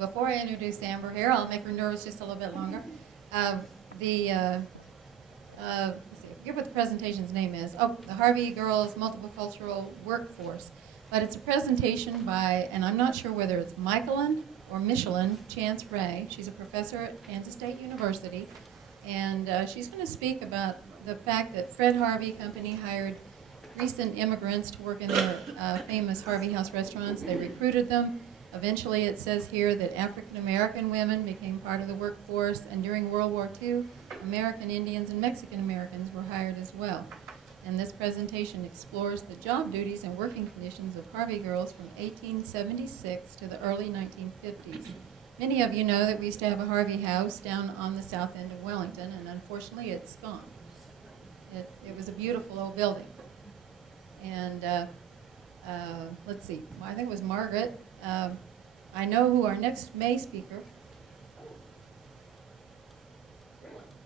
Before I introduce Amber here, I'll make her nervous just a little bit longer. Let's see, I forget what the presentation's name is. Oh, the Harvey Girls Multiple Cultural Workforce. But it's a presentation by, and I'm not sure whether it's Michelin or Michelin, Chance Ray. She's a professor at Kansas State University. And she's going to speak about the fact that Fred Harvey Company hired recent immigrants to work in their famous Harvey House restaurants. They recruited them. Eventually, it says here that African-American women became part of the workforce, and during World War II, American Indians and Mexican Americans were hired as well. And this presentation explores the job duties and working conditions of Harvey girls from 1876 to the early 1950s. Many of you know that we used to have a Harvey House down on the south end of Wellington, and unfortunately, it's gone. It was a beautiful old building. And let's see, I think it was Margaret. I know who our next May speaker.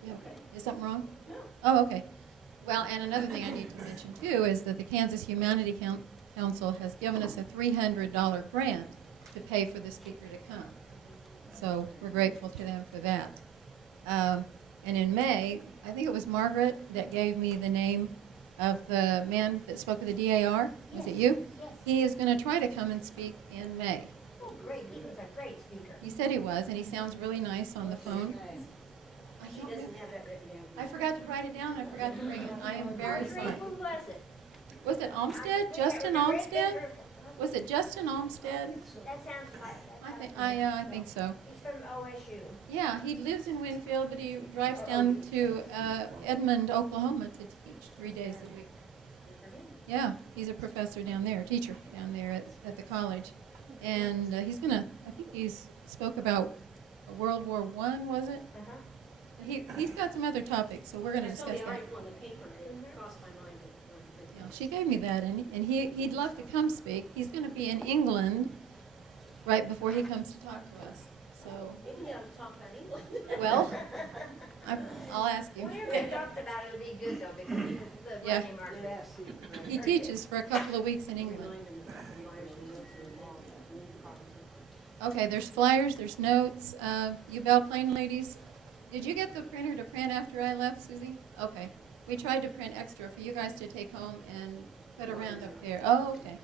Yeah. Is something wrong? No. Oh, okay. Well, and another thing I need to mention too is that the Kansas Humanity Council has given us a $300 grant to pay for the speaker to come. So we're grateful to them for that. And in May, I think it was Margaret that gave me the name of the man that spoke at the DAR. Was it you? Yes. He is going to try to come and speak in May. Oh, great. He was a great speaker. He said he was, and he sounds really nice on the phone. She doesn't have that written down. I forgot to write it down. I forgot to bring it. I am very sorry. Who was it? Was it Olmsted? Justin Olmsted? Was it Justin Olmsted? That sounds like it. I think so. He's from OSU. Yeah, he lives in Winfield, but he drives down to Edmond, Oklahoma to teach 3 days a week. Yeah, he's a professor down there, a teacher down there at the college. And he's going to, I think he's spoke about World War I, was it? He's got some other topics, so we're going to discuss that. I saw the article in the paper, and it crossed my mind. Yeah, she gave me that, and he'd love to come speak. He's going to be in England right before he comes to talk to us. So, Maybe we ought to talk about England. well, I'll ask you. Whatever we talked about, it'll be good though, because he was the Yeah. running market. He teaches for a couple of weeks in England. Okay, there's flyers, there's notes. You Belle Plain ladies, did you get the printer to print after I left, Susie? Okay. We tried to print extra for you guys to take home and put around up there. Oh, okay.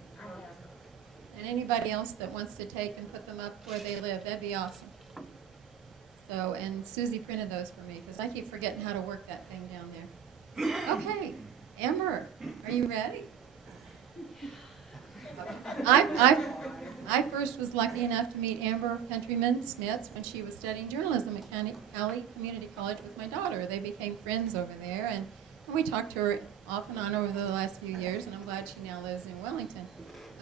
And anybody else that wants to take and put them up where they live, that'd be awesome. So, and Susie printed those for me, because I keep forgetting how to work that thing down there. Okay, Amber, are you ready? I first was lucky enough to meet Amber Countryman Smits when she was studying journalism at Cali Community College with my daughter. They became friends over there, and we talked to her off and on over the last few years, and I'm glad she now lives in Wellington.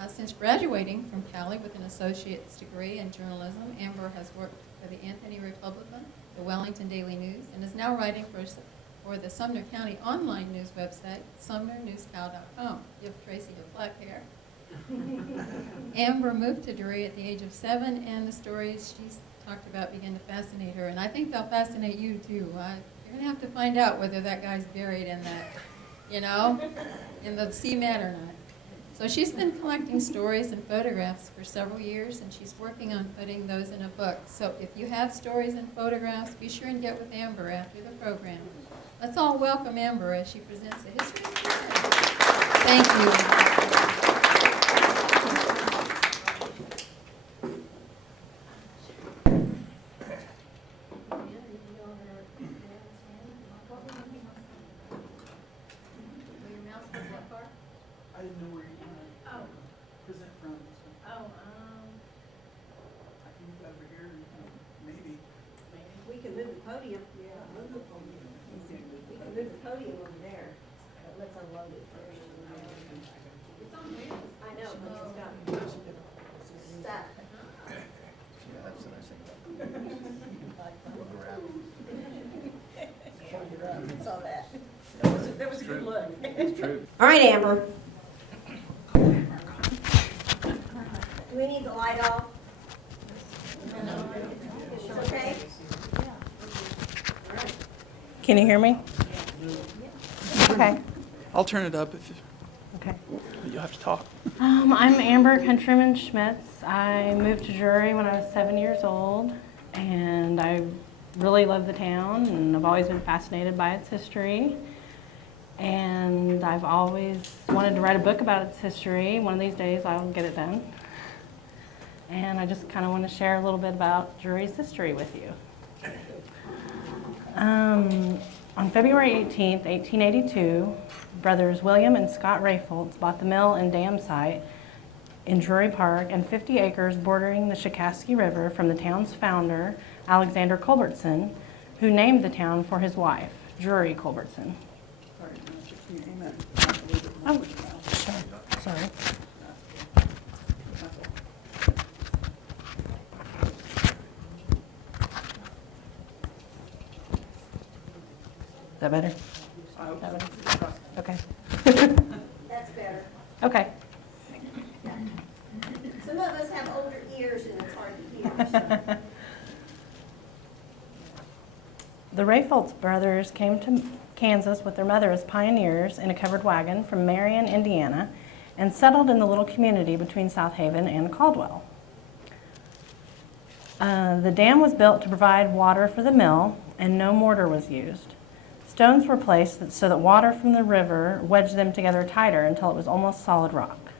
Since graduating from Cali with an associate's degree in journalism, Amber has worked for the Anthony Republican, the Wellington Daily News, and is now writing for the Sumner County online news website, sumnernewscow.com. Give Tracy your black hair. Amber moved to Drury at the age of 7, and the stories she's talked about begin to fascinate her, and I think they'll fascinate you too. You're going to have to find out whether that guy's buried in that, in the cement or not. So she's been collecting stories and photographs for several years, and she's working on putting those in a book. So if you have stories and photographs, be sure and get with Amber after the program. Let's all welcome Amber as she presents the history of the day. Thank you. I didn't know where you wanted to present from. So I can move over here, maybe. We can move the podium. Yeah, move the podium. We can move the podium over there, but let's unload it first. It's on wheels. I know, but it's got stuff. Saw that. That was a good look. It's true. All right, Amber. Do we need the light off? It's okay? Can you hear me? Okay. I'll turn it up if Okay. you You'll have to talk. I'm Amber Countryman Schmitz. I moved to Drury when I was 7 years old, and I really love the town, and I've always been fascinated by its history. And I've always wanted to write a book about its history. One of these days I'll get it done. And I just kind of want to share a little bit about Drury's history with you. On February 18th, 1882, brothers William and Scott Rayfolds bought the mill and dam site in Drury Park and 50 acres bordering the Shikaski River from the town's founder, Alexander Culbertson, who named the town for his wife, Drury Culbertson. Sorry, Master, can you aim that a little bit more? Oh, sure, sorry. Is that better? That better? Okay. That's better. Okay. Some of us have older ears and it's hard to hear. So. The Rayfolds brothers came to Kansas with their mother as pioneers in a covered wagon from Marion, Indiana, and settled in the little community between South Haven and Caldwell. The dam was built to provide water for the mill, and no mortar was used. Stones were placed so that water from the river wedged them together tighter until it was almost solid rock.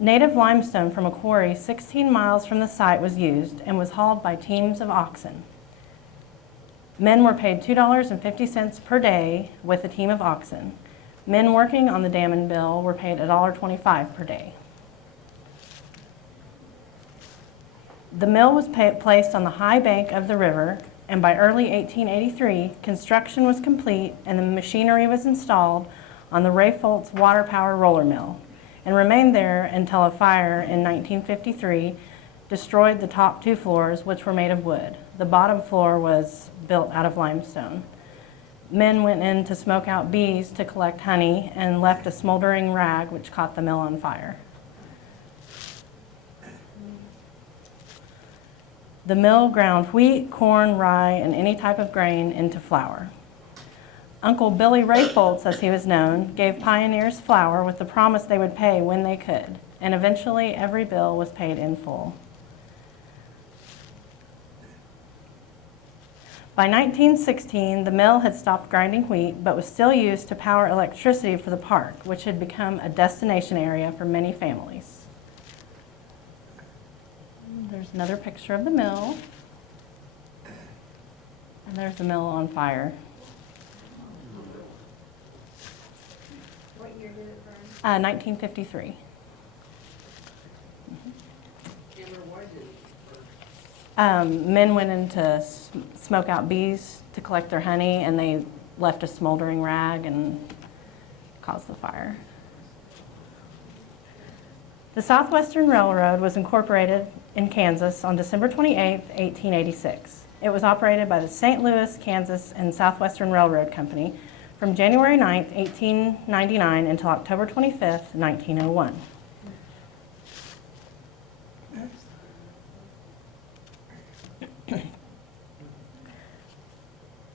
Native limestone from a quarry 16 miles from the site was used and was hauled by teams of oxen. Men were paid $2.50 per day with a team of oxen. Men working on the dam and mill were paid $1.25 per day. The mill was placed on the high bank of the river, and by early 1883, construction was complete and the machinery was installed on the Rayfolds water power roller mill, and remained there until a fire in 1953 destroyed the top 2 floors, which were made of wood. The bottom floor was built out of limestone. Men went in to smoke out bees to collect honey and left a smoldering rag which caught the mill on fire. The mill ground wheat, corn, rye, and any type of grain into flour. Uncle Billy Rayfolds, as he was known, gave pioneers flour with the promise they would pay when they could, and eventually every bill was paid in full. By 1916, the mill had stopped grinding wheat, but was still used to power electricity for the park, which had become a destination area for many families. There's another picture of the mill, and there's the mill on fire. What year did it burn? 1953. Men went in to smoke out bees to collect their honey, and they left a smoldering rag and caused the fire. The Southwestern Railroad was incorporated in Kansas on December 28, 1886. It was operated by the St. Louis, Kansas and Southwestern Railroad Company from January 9, 1899 until October 25, 1901.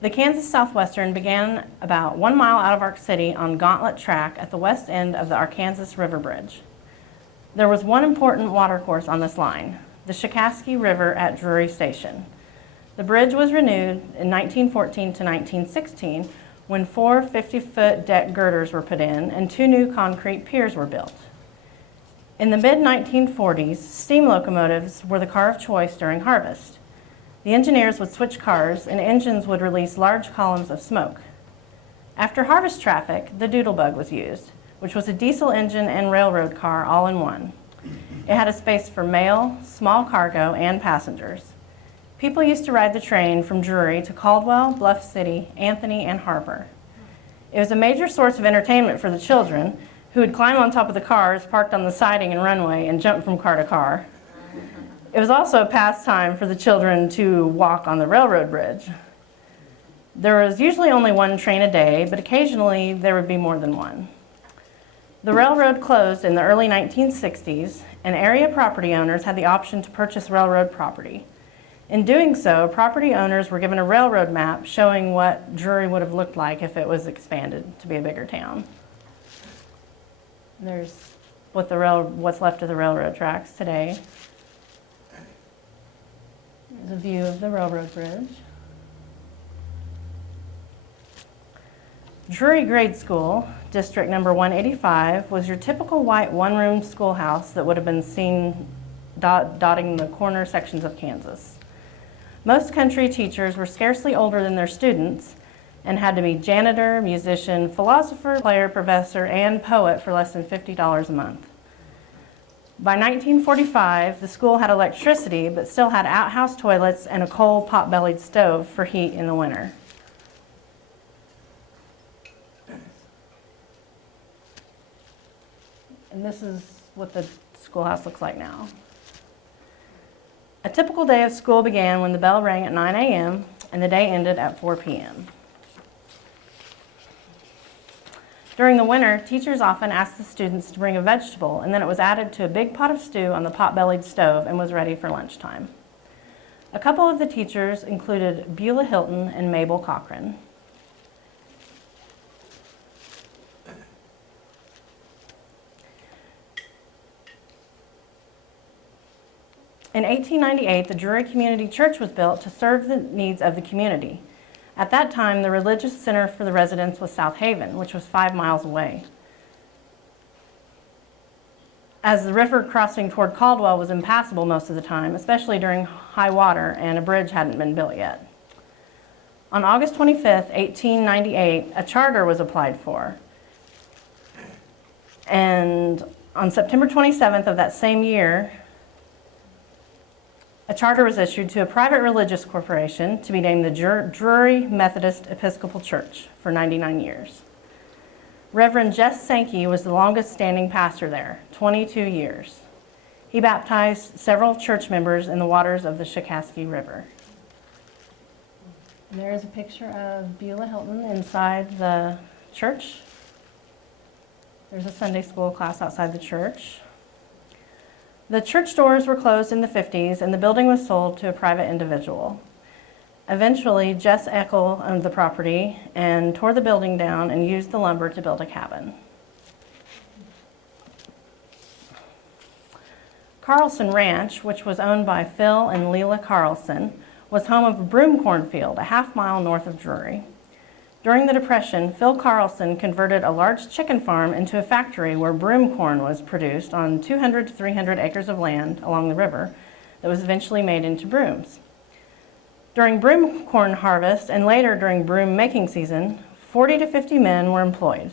The Kansas Southwestern began about 1 mile out of Ark City on Gauntlet Track at the west end of the Arkansas River Bridge. There was one important watercourse on this line, the Shikaski River at Drury Station. The bridge was renewed in 1914 to 1916 when 4 50-foot deck girders were put in and 2 new concrete piers were built. In the mid-1940s, steam locomotives were the car of choice during harvest. The engineers would switch cars and engines would release large columns of smoke. After harvest traffic, the Doodlebug was used, which was a diesel engine and railroad car all in one. It had a space for mail, small cargo, and passengers. People used to ride the train from Drury to Caldwell, Bluff City, Anthony, and Harper. It was a major source of entertainment for the children, who would climb on top of the cars parked on the siding and runway and jump from car to car. It was also a pastime for the children to walk on the railroad bridge. There was usually only one train a day, but occasionally there would be more than one. The railroad closed in the early 1960s, and area property owners had the option to purchase railroad property. In doing so, property owners were given a railroad map showing what Drury would have looked like if it was expanded to be a bigger town. There's what's left of the railroad tracks today. There's a view of the railroad bridge. Drury Grade School, District Number 185, was your typical white one-room schoolhouse that would have been seen dotting the corner sections of Kansas. Most country teachers were scarcely older than their students and had to be janitor, musician, philosopher, player, professor, and poet for less than $50 a month. By 1945, the school had electricity but still had outhouse toilets and a coal pot-bellied stove for heat in the winter. And this is what the schoolhouse looks like now. A typical day of school began when the bell rang at 9 a.m. and the day ended at 4 p.m. During the winter, teachers often asked the students to bring a vegetable, and then it was added to a big pot of stew on the pot-bellied stove and was ready for lunchtime. A couple of the teachers included Beulah Hilton and Mabel Cochran. In 1898, the Drury Community Church was built to serve the needs of the community. At that time, the religious center for the residents was South Haven, which was 5 miles away. As the river crossing toward Caldwell was impassable most of the time, especially during high water, and a bridge hadn't been built yet. On August 25, 1898, a charter was applied for. And on September 27th of that same year, a charter was issued to a private religious corporation to be named the Drury Methodist Episcopal Church for 99 years. Reverend Jess Sankey was the longest standing pastor there, 22 years. He baptized several church members in the waters of the Shikaski River. And there is a picture of Beulah Hilton inside the church. There's a Sunday school class outside the church. The church doors were closed in the 50s and the building was sold to a private individual. Eventually, Jess Eckel owned the property and tore the building down and used the lumber to build a cabin. Carlson Ranch, which was owned by Phil and Leela Carlson, was home of a broom cornfield a half-mile north of Drury. During the Depression, Phil Carlson converted a large chicken farm into a factory where broom corn was produced on 200 to 300 acres of land along the river that was eventually made into brooms. During broom corn harvest and later during broom making season, 40 to 50 men were employed.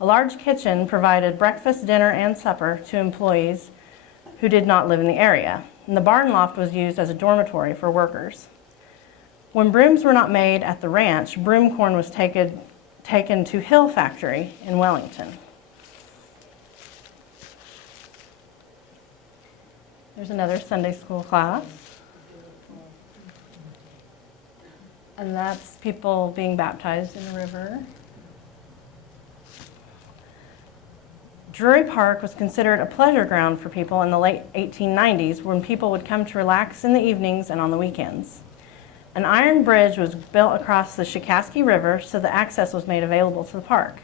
A large kitchen provided breakfast, dinner, and supper to employees who did not live in the area, and the barn loft was used as a dormitory for workers. When brooms were not made at the ranch, broom corn was taken to Hill Factory in Wellington. There's another Sunday school class. And that's people being baptized in the river. Drury Park was considered a pleasure ground for people in the late 1890s when people would come to relax in the evenings and on the weekends. An iron bridge was built across the Shikaski River so that access was made available to the park.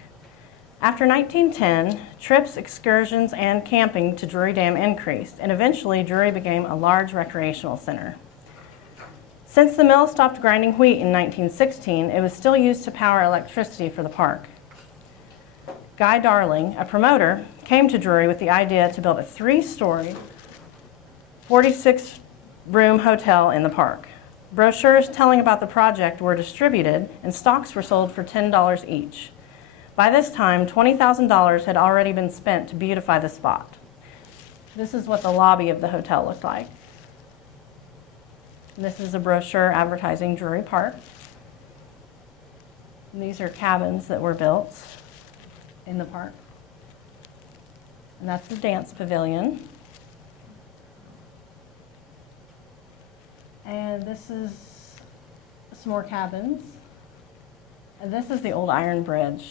After 1910, trips, excursions, and camping to Drury Dam increased, and eventually Drury became a large recreational center. Since the mill stopped grinding wheat in 1916, it was still used to power electricity for the park. Guy Darling, a promoter, came to Drury with the idea to build a 3-story, 46-room hotel in the park. Brochures telling about the project were distributed and stocks were sold for $10 each. By this time, $20,000 had already been spent to beautify the spot. This is what the lobby of the hotel looked like. This is a brochure advertising Drury Park. And these are cabins that were built in the park. And that's the dance pavilion. And this is some more cabins. And this is the old iron bridge.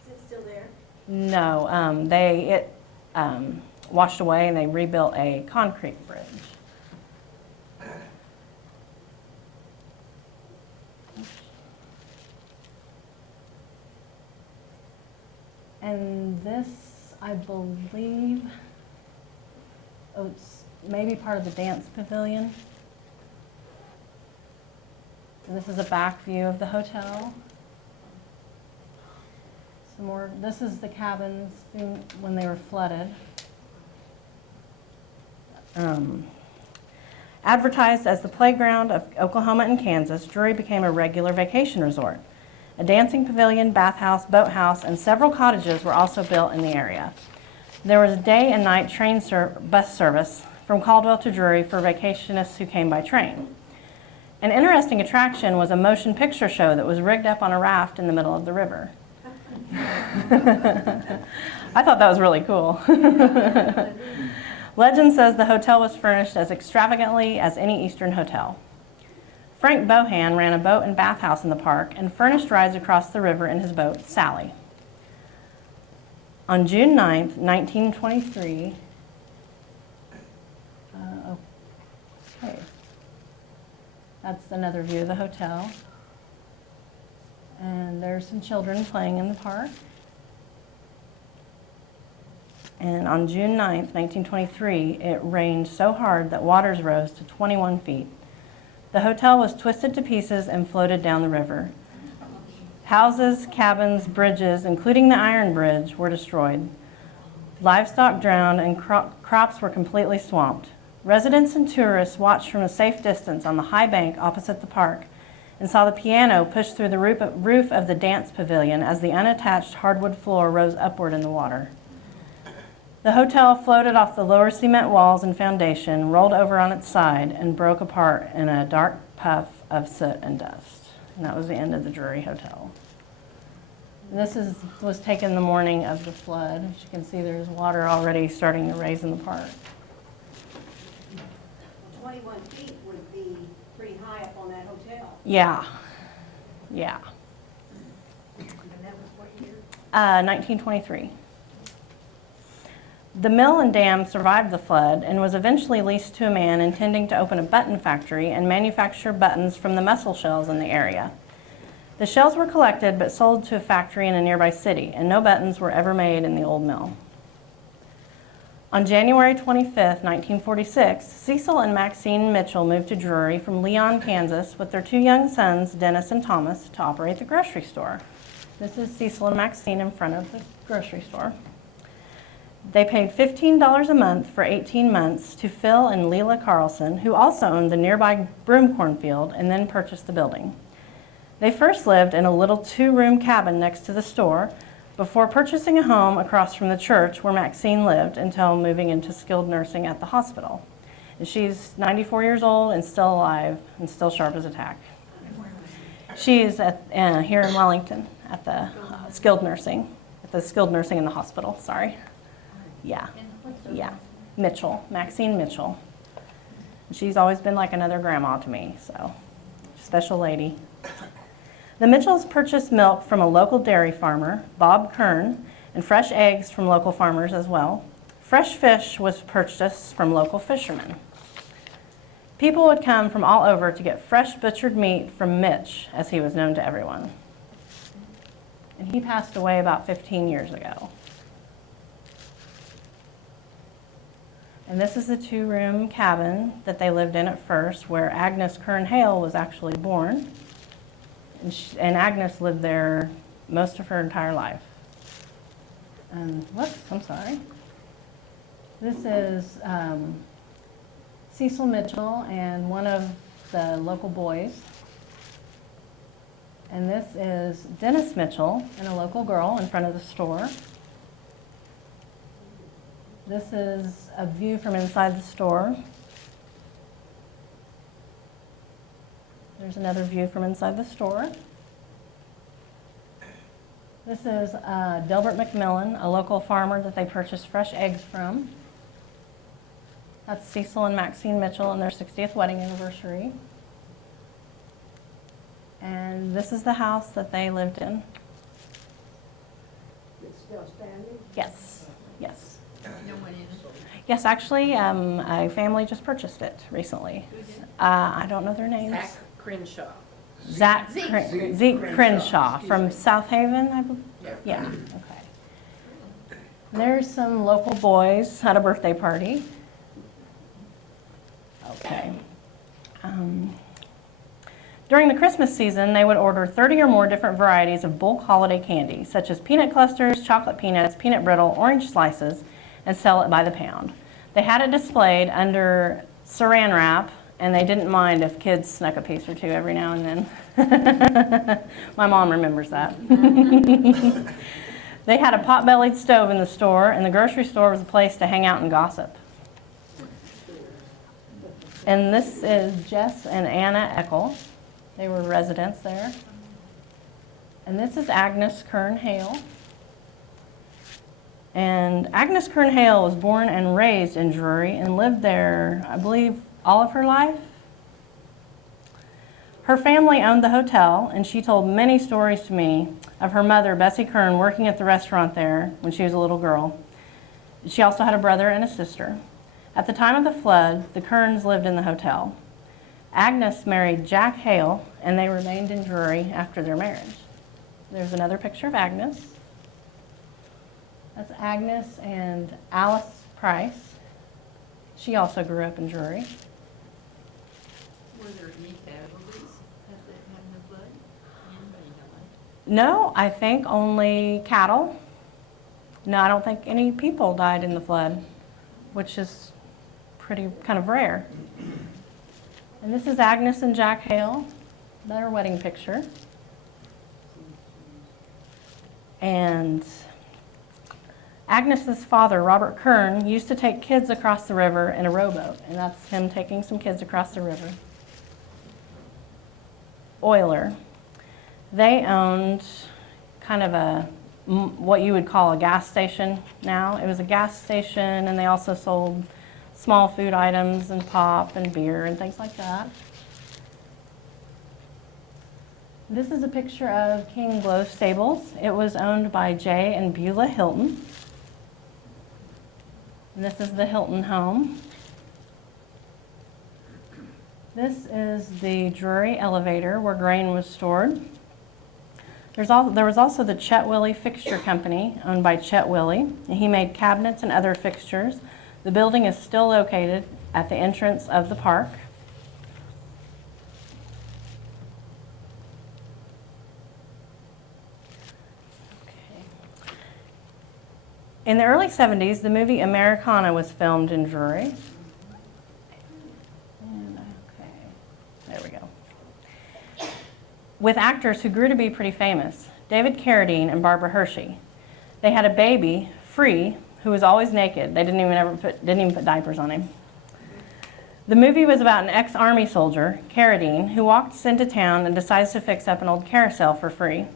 Is it still there? No, it washed away and they rebuilt a concrete bridge. And this, I believe, oh, it's maybe part of the dance pavilion. And this is a back view of the hotel. Some more, this is the cabins when they were flooded. Advertised as the playground of Oklahoma and Kansas, Drury became a regular vacation resort. A dancing pavilion, bathhouse, boathouse, and several cottages were also built in the area. There was a day and night bus service from Caldwell to Drury for vacationists who came by train. An interesting attraction was a motion picture show that was rigged up on a raft in the middle of the river. I thought that was really cool. Legend says the hotel was furnished as extravagantly as any Eastern hotel. Frank Bohan ran a boat and bathhouse in the park and furnished rides across the river in his boat, Sally. On June 9th, 1923, okay, that's another view of the hotel. And there's some children playing in the park. And on June 9th, 1923, it rained so hard that waters rose to 21 feet. The hotel was twisted to pieces and floated down the river. Houses, cabins, bridges, including the iron bridge, were destroyed. Livestock drowned and crops were completely swamped. Residents and tourists watched from a safe distance on the high bank opposite the park and saw the piano push through the roof of the dance pavilion as the unattached hardwood floor rose upward in the water. The hotel floated off the lower cement walls and foundation, rolled over on its side, and broke apart in a dark puff of soot and dust. And that was the end of the Drury Hotel. This was taken the morning of the flood. As you can see, there's water already starting to raise in the park. 21 feet would be pretty high up on that hotel. Yeah. Yeah. And that was what year? 1923. The mill and dam survived the flood and was eventually leased to a man intending to open a button factory and manufacture buttons from the mussel shells in the area. The shells were collected but sold to a factory in a nearby city, and no buttons were ever made in the old mill. On January 25, 1946, Cecil and Maxine Mitchell moved to Drury from Leon, Kansas, with their two young sons, Dennis and Thomas, to operate the grocery store. This is Cecil and Maxine in front of the grocery store. They paid $15 a month for 18 months to Phil and Leela Carlson, who also owned the nearby broom cornfield, and then purchased the building. They first lived in a little two-room cabin next to the store before purchasing a home across from the church where Maxine lived until moving into skilled nursing at the hospital. And she's 94 years old and still alive and still sharp as a tack. She's here in Wellington at the skilled nursing in the hospital, sorry. Yeah, Mitchell, Maxine Mitchell. She's always been like another grandma to me, so special lady. The Mitchells purchased milk from a local dairy farmer, Bob Kern, and fresh eggs from local farmers as well. Fresh fish was purchased from local fishermen. People would come from all over to get fresh butchered meat from Mitch, as he was known to everyone. And he passed away about 15 years ago. And this is the two-room cabin that they lived in at first, where Agnes Kern Hale was actually born. And Agnes lived there most of her entire life. And whoops, I'm sorry. This is Cecil Mitchell and one of the local boys. And this is Dennis Mitchell and a local girl in front of the store. This is a view from inside the store. There's another view from inside the store. This is Delbert McMillan, a local farmer that they purchased fresh eggs from. That's Cecil and Maxine Mitchell and their 60th wedding anniversary. And this is the house that they lived in. It's still standing? Yes, yes. No one in it. Yes, actually, a family just purchased it recently. I don't know their names. Zach Crenshaw. Zeke Crenshaw from South Haven, I believe. Yeah, okay. There's some local boys at a birthday party. Okay. During the Christmas season, they would order 30 or more different varieties of bulk holiday candy, such as peanut clusters, chocolate peanuts, peanut brittle, orange slices, and sell it by the pound. They had it displayed under saran wrap, and they didn't mind if kids snuck a piece or two every now and then. My mom remembers that. They had a pot-bellied stove in the store, and the grocery store was a place to hang out and gossip. And this is Jess and Anna Eckel. They were residents there. And this is Agnes Kern Hale. And Agnes Kern Hale was born and raised in Drury and lived there, I believe, all of her life. Her family owned the hotel, and she told many stories to me of her mother, Bessie Kern, working at the restaurant there when she was a little girl. She also had a brother and a sister. At the time of the flood, the Kerns lived in the hotel. Agnes married Jack Hale, and they remained in Drury after their marriage. There's another picture of Agnes. That's Agnes and Alice Price. She also grew up in Drury. Were there any casualties at the time of the flood? Anybody died? No, I think only cattle. No, I don't think any people died in the flood, which is pretty kind of rare. And this is Agnes and Jack Hale, their wedding picture. And Agnes's father, Robert Kern, used to take kids across the river in a rowboat, and that's him taking some kids across the river. Euler. They owned kind of what you would call a gas station now. It was a gas station, and they also sold small food items and pop and beer and things like that. This is a picture of King Glow Stables. It was owned by J. and Beulah Hilton. And this is the Hilton home. This is the Drury elevator where grain was stored. There was also the Chet Willey Fixture Company, owned by Chet Willey, and he made cabinets and other fixtures. The building is still located at the entrance of the park. Okay. In the early 70s, the movie Americana was filmed in Drury. There we go. With actors who grew to be pretty famous, David Carradine and Barbara Hershey. They had a baby, Free, who was always naked. They didn't even put diapers on him. The movie was about an ex-army soldier, Carradine, who walks into town and decides to fix up an old carousel for free.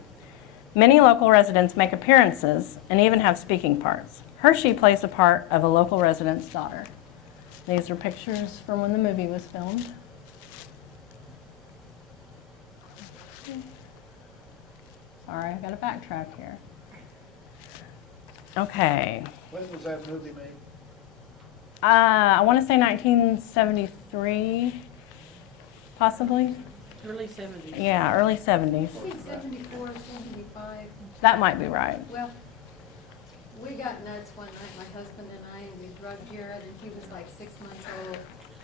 Many local residents make appearances and even have speaking parts. Hershey plays the part of a local resident's daughter. These are pictures from when the movie was filmed. Sorry, I've got to backtrack here. Okay. When was that movie made? I want to say 1973, possibly. Early 70s. Yeah, early 70s. I think 74, 75. That might be right. Well, we got nuts one night, my husband and I, and we drugged Jared, and he was like 6 months old.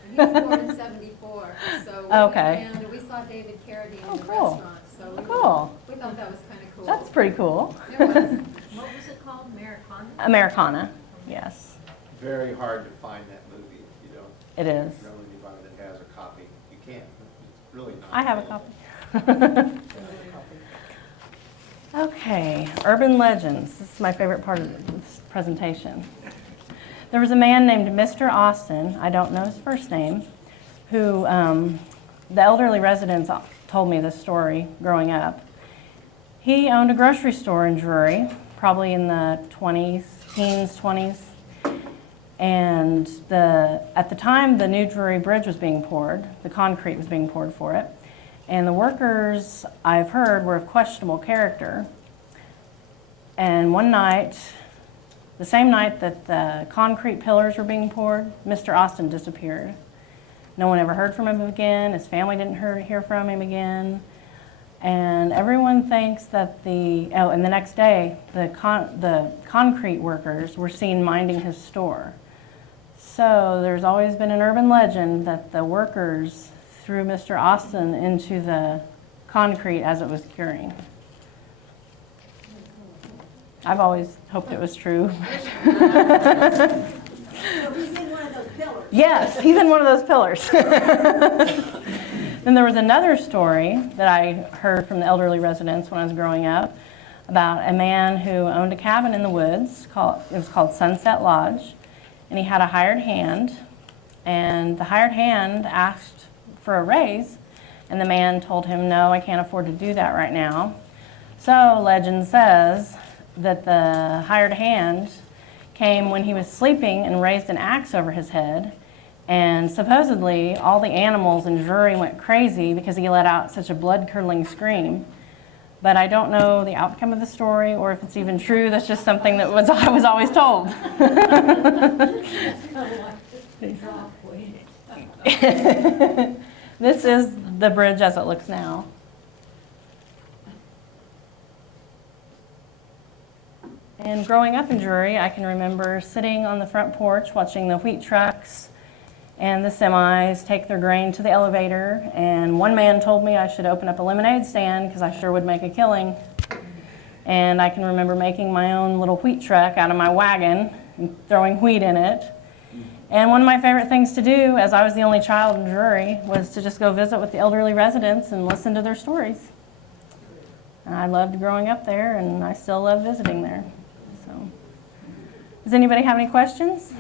And he was born in 74, so we Okay. went down and we saw David Carradine Oh, in the cool. restaurant. So we, Cool. we thought that was kind of cool. That's pretty cool. It was. What was it called, Americana? Americana, yes, Very hard to find that movie if you don't it is. know anybody that has a copy. You can't, it's really not. I have a available. copy. Okay, urban legends. This is my favorite part of this presentation. There was a man named Mr. Austin, I don't know his first name, who the elderly residents told me this story growing up. He owned a grocery store in Drury, probably in the teens, 20s. And at the time, the new Drury Bridge was being poured. The concrete was being poured for it. And the workers, I've heard, were of questionable character. And one night, the same night that the concrete pillars were being poured, Mr. Austin disappeared. No one ever heard from him again. His family didn't hear from him again. And everyone thinks that and the next day, the concrete workers were seen minding his store. So there's always been an urban legend that the workers threw Mr. Austin into the concrete as it was curing. I've always hoped it was true. So he's in one of those pillars. Yes, he's in one of those pillars. Then there was another story that I heard from the elderly residents when I was growing up about a man who owned a cabin in the woods. It was called Sunset Lodge, and he had a hired hand, and the hired hand asked for a raise, and the man told him, no, I can't afford to do that right now. So legend says that the hired hand came when he was sleeping and raised an axe over his head. And supposedly, all the animals in Drury went crazy because he let out such a blood-curdling scream. But I don't know the outcome of the story or if it's even true. That's just something that I was always told. This is the bridge as it looks now. And growing up in Drury, I can remember sitting on the front porch watching the wheat trucks and the semis take their grain to the elevator, and one man told me I should open up a lemonade stand because I sure would make a killing. And I can remember making my own little wheat truck out of my wagon and throwing wheat in it. And one of my favorite things to do, as I was the only child in Drury, was to just go visit with the elderly residents and listen to their stories. And I loved growing up there, and I still love visiting there. So, does anybody have any questions?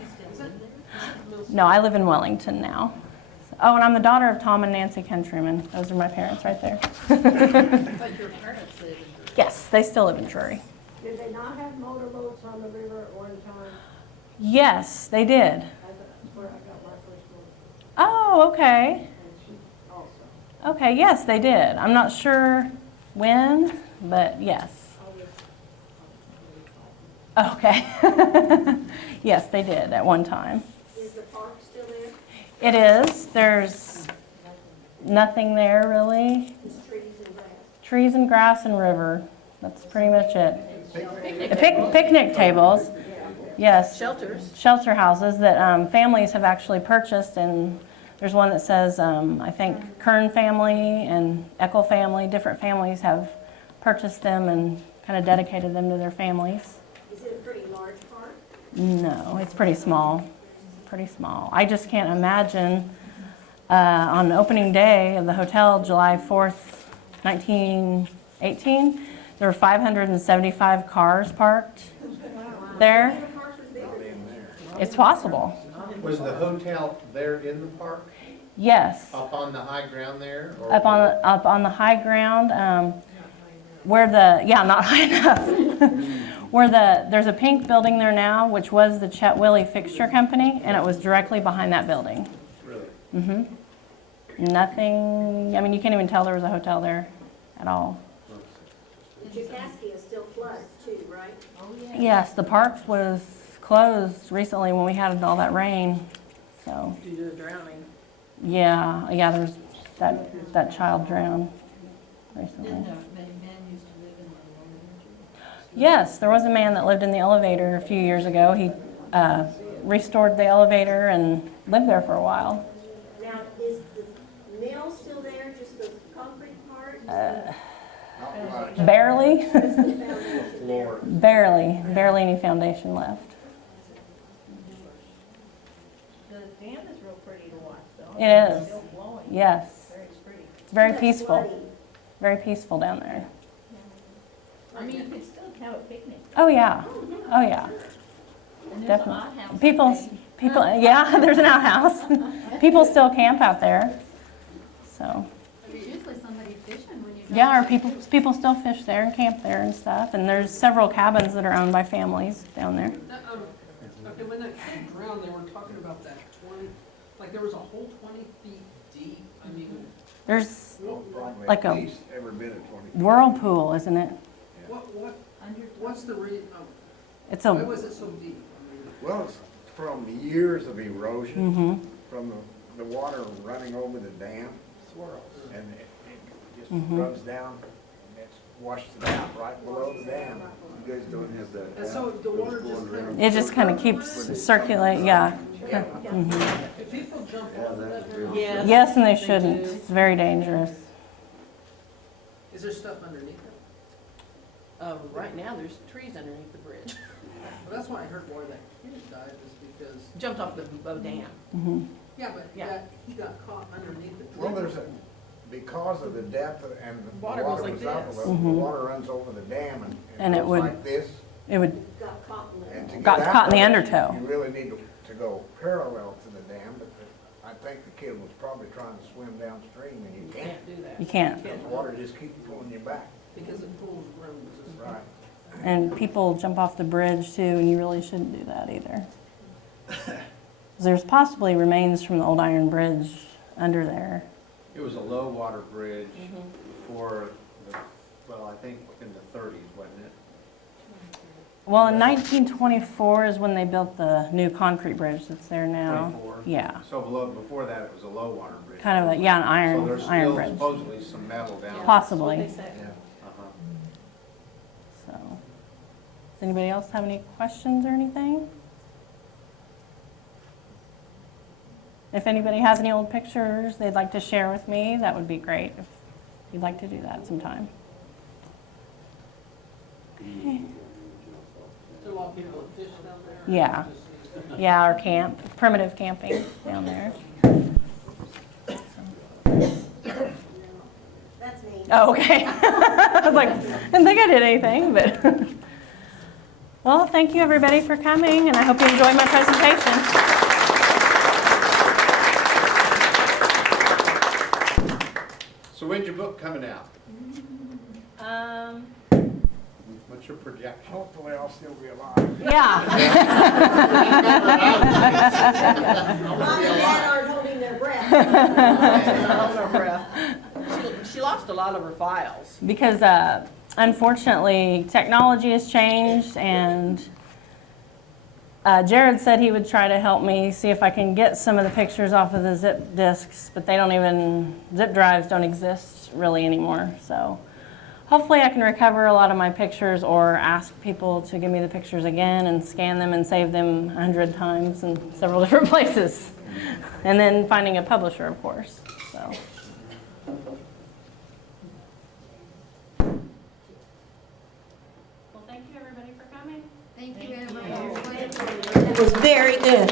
No, I live in Wellington now. Oh, and I'm the daughter of Tom and Nancy Countryman. Those are my parents right there. But your parents live in Drury. Yes, they still live in Drury. Did they not have motorboats on the river at one time? Yes, they did. That's where I got my first motorboat, Oh, okay. and she also. Okay, yes, they did. I'm not sure when, but yes. Okay. Yes, they did at one time. Is the park still there? It is. There's nothing there really. It's trees and grass. Trees and grass and river. That's pretty much it. The picnic tables. Yes. Shelters. Shelter houses that families have actually purchased, and there's one that says, I think Kern family and Eckel family, different families have purchased them and kind of dedicated them to their families. Is it a pretty large park? No, it's pretty small. Pretty small. I just can't imagine on opening day of the hotel, July 4th, 1918, there were 575 cars parked there. It's possible. Was the hotel there in the park, Yes. up on the high ground there? Or Up on the high ground, where not high enough. There's a pink building there now, which was the Chet Willie Fixture Company, and it was directly behind that building. Really? Nothing, I mean, you can't even tell there was a hotel there at all. Jacaskia still floods too, right? Yes, the park was closed recently when we had all that rain, so, Due to the drowning. yeah, there's that child drowned recently. Didn't a man used to live in the elevator? Yes, there was a man that lived in the elevator a few years ago. He restored the elevator and lived there for a while. Now, is the mill still there, just the concrete part? Barely, Just the foundation there? barely any foundation left. The dam is real pretty to watch, though. It is. It's still flowing. Yes, Very pretty. it's very That's peaceful, flooding. very peaceful down there. I mean, you could still have a picnic. Oh, yeah, oh, yeah, And there's an definitely. outhouse. People, yeah, there's an outhouse. People still camp out there, so. There's usually somebody fishing when you go. Yeah, or people still fish there and camp there and stuff, and there's several cabins that are owned by families down there. Okay, when that kid drowned, they were talking about that 20, like there was a whole 20 feet deep. I mean, There's Probably like at a least every bit of 20. whirlpool, isn't it? what's the reason, It's why a, was it so deep? I mean, Well, it's from years of erosion, mm-hmm, from the water running over the dam. And just Mhm. runs down and it's washes it out right below the dam. You guys don't have that. And so the water just kind of. It just kind of keeps circulating, yeah. Mhm. Do people jump off of that very often? Yes. Yes, and they They shouldn't. do. It's very dangerous. Is there stuff underneath it? Right now, there's trees underneath the bridge. Well, that's why I heard why that kid died, is because, Jumped off the dam. Mhm. yeah, but Yeah. he got caught underneath the. Well, there's a, because of the depth and the Water water goes like was up a this. little, the Mhm. water runs over the dam And and it goes would- like this. It would, Got caught in And to Got get out caught in the of it, undertow. You really need to go parallel to the dam, but I think the kid was probably trying to swim downstream and you You can't. can't do that. you can't. The water just keeps pulling you back. Because it pulls rooms. Right. And people jump off the bridge too, and you really shouldn't do that either. There's possibly remains from the old iron bridge under there. It was a low water bridge Mm-hmm. for the, well, I think in the 30s, wasn't it? Well, in 1924 is when they built the new concrete bridge that's there now. 24? Yeah, So below, before that, it was a low water bridge. kind of a, yeah, an So there's iron still bridge, supposedly some metal down. Yeah. possibly. That's what they say. Yeah. So, does anybody else have any questions or anything? If anybody has any old pictures they'd like to share with me, that would be great, if you'd like to do that sometime. There's a lot of people that fish down there. Yeah. Yeah, or camp, primitive camping down there. That's me. Oh, okay. I was like, didn't think I did anything, but. Well, thank you everybody for coming, and I hope you enjoyed my presentation. So when's your book coming out? Um, What's your projection? Hopefully I'll still be alive. yeah. Mom and Dad aren't holding their breath. Hold her breath. She lost a lot of her files. Because unfortunately, technology has changed, and Jared said he would try to help me see if I can get some of the pictures off of the zip disks, but they don't even, zip drives don't exist really anymore. So hopefully I can recover a lot of my pictures, or ask people to give me the pictures again and scan them and save them 100 times in several different places. And then finding a publisher, of course. So. Well, thank you everybody for coming. Thank you, everyone. It was very good.